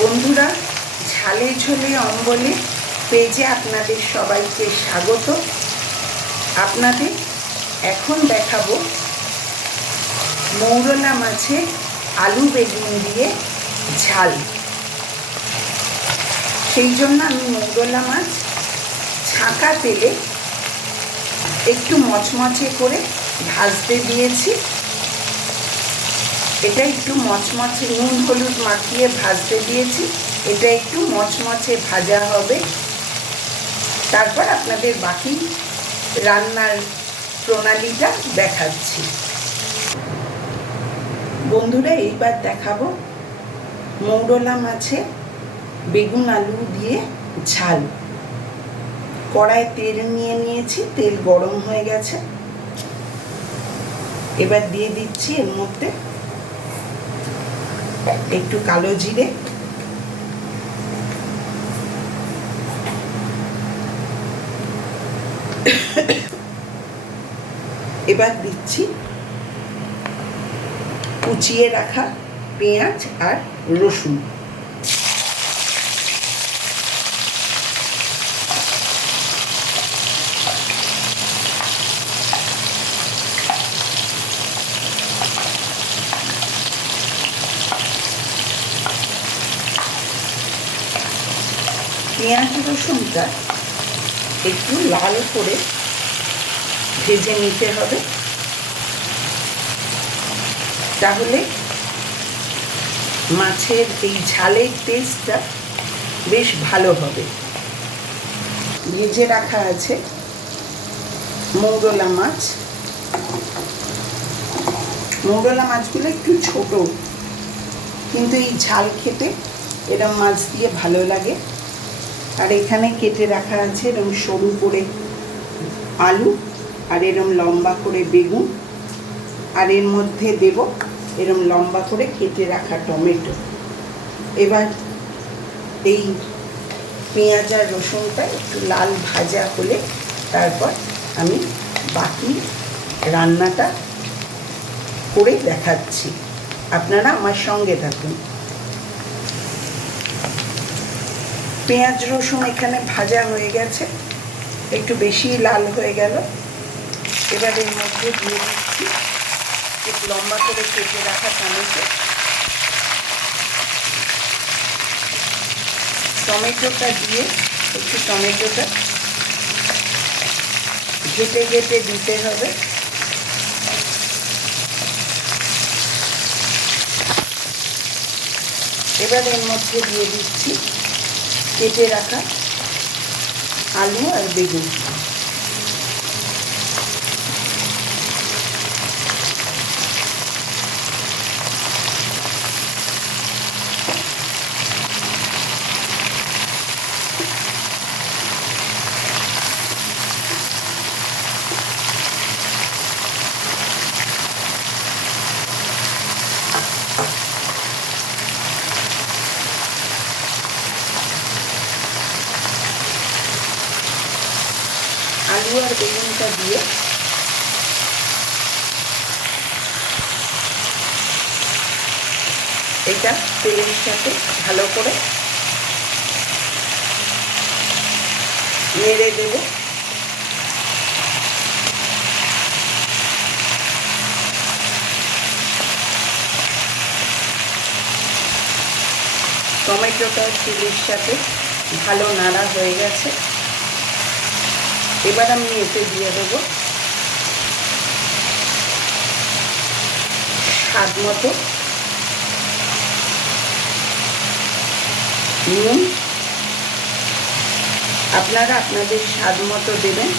বন্ধুরা, ঝালে ঝোলে অম্বলে পেজে আপনাদের সবাইকে স্বাগত। আপনাদের এখন দেখাবো মৌরলা মাছের আলু বেগুন দিয়ে ঝাল। সেই জন্য আমি মৌরলা মাছ ছাঁকা তেলে একটু মচমচে করে ভাজতে দিয়েছি। এটা একটু মচমচে নুন হলুদ মাখিয়ে ভাজতে দিয়েছি। এটা একটু মচমচে ভাজা হবে। তারপর আপনাদের বাকি রান্নার প্রণালীটা দেখাচ্ছি। বন্ধুরা, এইবার দেখাবো মৌরলা মাছে বেগুন আলু দিয়ে ঝাল। কড়ায় তেল নিয়ে নিয়েছি, তেল গরম হয়ে গেছে। এবার দিয়ে দিচ্ছি এর মধ্যে একটু কালো জিরে, এবার দিচ্ছি কুচিয়ে রাখা পেঁয়াজ আর রসুন। পেঁয়াজ রসুনটা একটু লাল করে ভেজে নিতে হবে, তাহলে মাছের এই ঝালের টেস্টটা বেশ ভালো হবে। ভেজে রাখা আছে মৌরলা মাছ। মৌরলা মাছগুলো একটু ছোট, কিন্তু এই ঝাল খেতে এরম মাছ দিয়ে ভালো লাগে। আর এখানে কেটে রাখা আছে এরম সরু করে আলু, আর এরম লম্বা করে বেগুন, আর এর মধ্যে দেব এরম লম্বা করে কেটে রাখা টমেটো। এবার এই পেঁয়াজ আর রসুনটা একটু লাল ভাজা হলে তারপর আমি বাকি রান্নাটা করে দেখাচ্ছি। আপনারা আমার সঙ্গে থাকুন। পেঁয়াজ রসুন এখানে ভাজা হয়ে গেছে, একটু বেশি লাল হয়ে গেল। এবার এর মধ্যে দিয়ে দিচ্ছি একটু লম্বা করে কেটে রাখা টমেটো। টমেটোটা দিয়ে একটু টমেটোটা ঘেটে ঘেটে দিতে হবে। এবার এর মধ্যে দিয়ে দিচ্ছি কেটে রাখা আলু আর বেগুন। আলু আর বেগুনটা দিয়ে এটা তেলের সাথে ভালো করে নেড়ে দেব। টমেটোটা তেলের সাথে ভালো নাড়া হয়ে গেছে। এবার আমি এতে দিয়ে দেবো স্বাদ মতো নুন। আপনারা আপনাদের স্বাদ মতো দেবেন,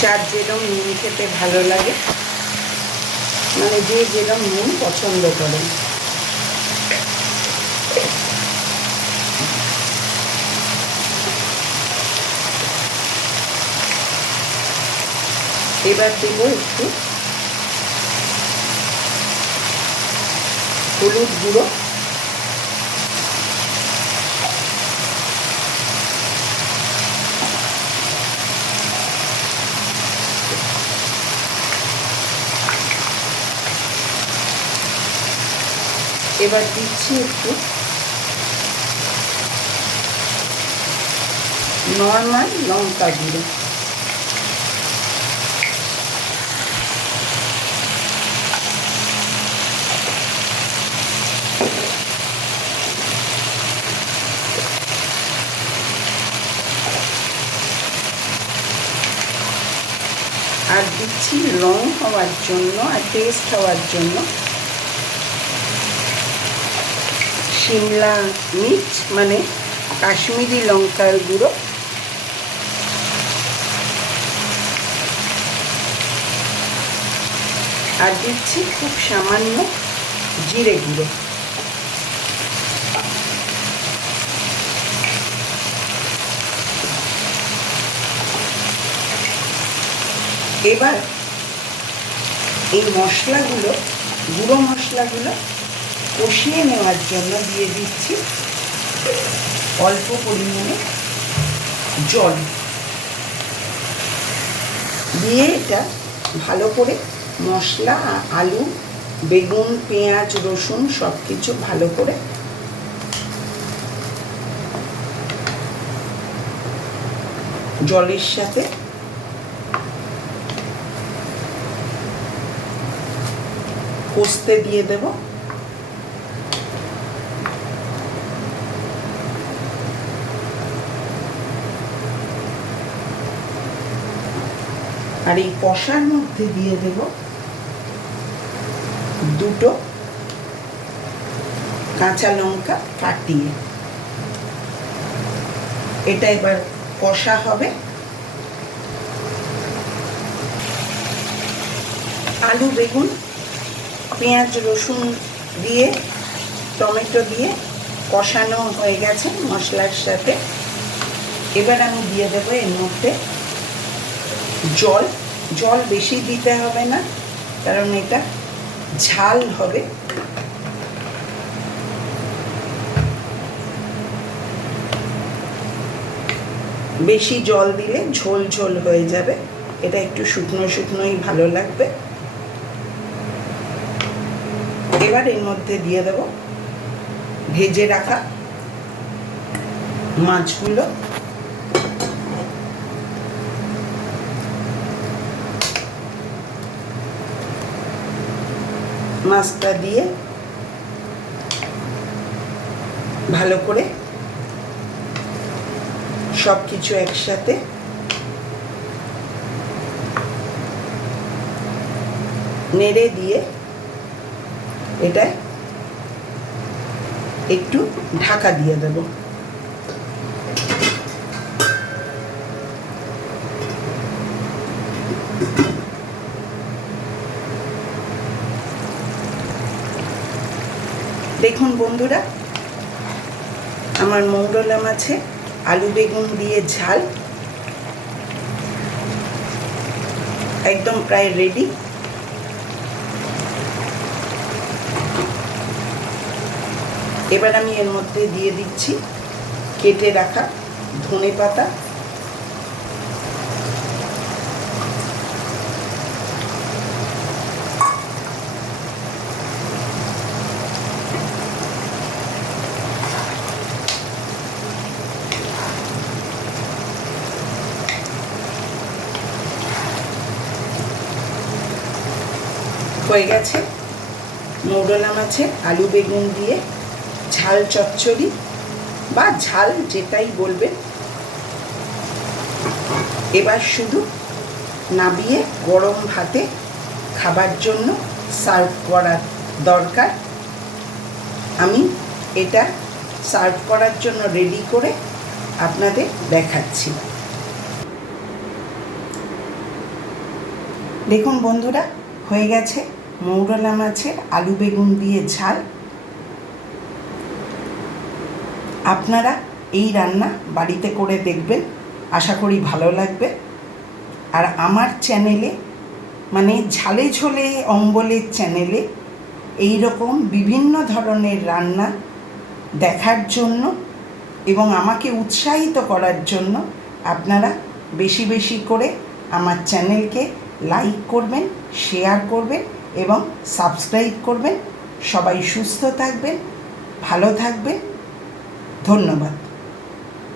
যার যেরকম নুন খেতে ভালো লাগে, মানে যে যেরকম নুন পছন্দ করেন। এবার দেবো একটু হলুদ গুঁড়ো, এবার দিচ্ছি একটু নর্মাল লঙ্কা গুঁড়ো, আর দিচ্ছি রং হওয়ার জন্য আর টেস্ট হওয়ার জন্য শিমলা মির্চ মানে কাশ্মীরি লঙ্কার গুঁড়ো, আর দিচ্ছি খুব সামান্য জিরে গুঁড়ো। এবার এই মশলাগুলো, গুঁড়ো মশলাগুলো কষিয়ে নেওয়ার জন্য দিয়ে দিচ্ছি অল্প পরিমাণে জল, দিয়ে এটা ভালো করে মশলা, আলু, বেগুন, পেঁয়াজ, রসুন সব কিছু ভালো করে জলের সাথে কষতে দিয়ে দেব। আর এই কষার মধ্যে দিয়ে দেব দুটো কাঁচা লঙ্কা কাটিয়ে। এটা এবার কষা হবে। আলু, বেগুন, পেঁয়াজ, রসুন দিয়ে, টমেটো দিয়ে কষানো হয়ে গেছে মশলার সাথে। এবার আমি দিয়ে দেবো এর মধ্যে জল। জল বেশি দিতে হবে না, কারণ এটা ঝাল হবে। বেশি জল দিলে ঝোল ঝোল হয়ে যাবে, এটা একটু শুকনো শুকনোই ভালো লাগবে। এবার এর মধ্যে দিয়ে দেব ভেজে রাখা মাছগুলো। মাছটা দিয়ে ভালো করে সব কিছু একসাথে নেড়ে দিয়ে এটা একটু ঢাকা দিয়ে দেব। দেখুন বন্ধুরা, আমার মৌরলা মাছে আলু বেগুন দিয়ে ঝাল একদম প্রায় রেডি। এবার আমি এর মধ্যে দিয়ে দিচ্ছি কেটে রাখা ধনেপাতা, হয়ে গেছে মৌরলা মাছের আলু বেগুন দিয়ে ঝাল চচ্চড়ি বা ঝাল যেটাই বলবেন। এবার শুধু নাবিয়ে গরম ভাতে খাবার জন্য সার্ভ করার দরকার। আমি এটা সার্ভ করার জন্য রেডি করে আপনাদের দেখাচ্ছি। দেখুন বন্ধুরা, হয়ে গেছে মৌরলা মাছের আলু বেগুন দিয়ে ঝাল। আপনারা এই রান্না বাড়িতে করে দেখবেন, আশা করি ভালো লাগবে। আর আমার চ্যানেলে মানে ঝালে ঝোলে অম্বলের চ্যানেলে এই রকম বিভিন্ন ধরনের রান্না দেখার জন্য এবং আমাকে উৎসাহিত করার জন্য আপনারা বেশি বেশি করে আমার চ্যানেলকে লাইক করবেন, শেয়ার করবেন এবং সাবস্ক্রাইব করবেন। সবাই সুস্থ থাকবেন, ভালো থাকবেন। ধন্যবাদ।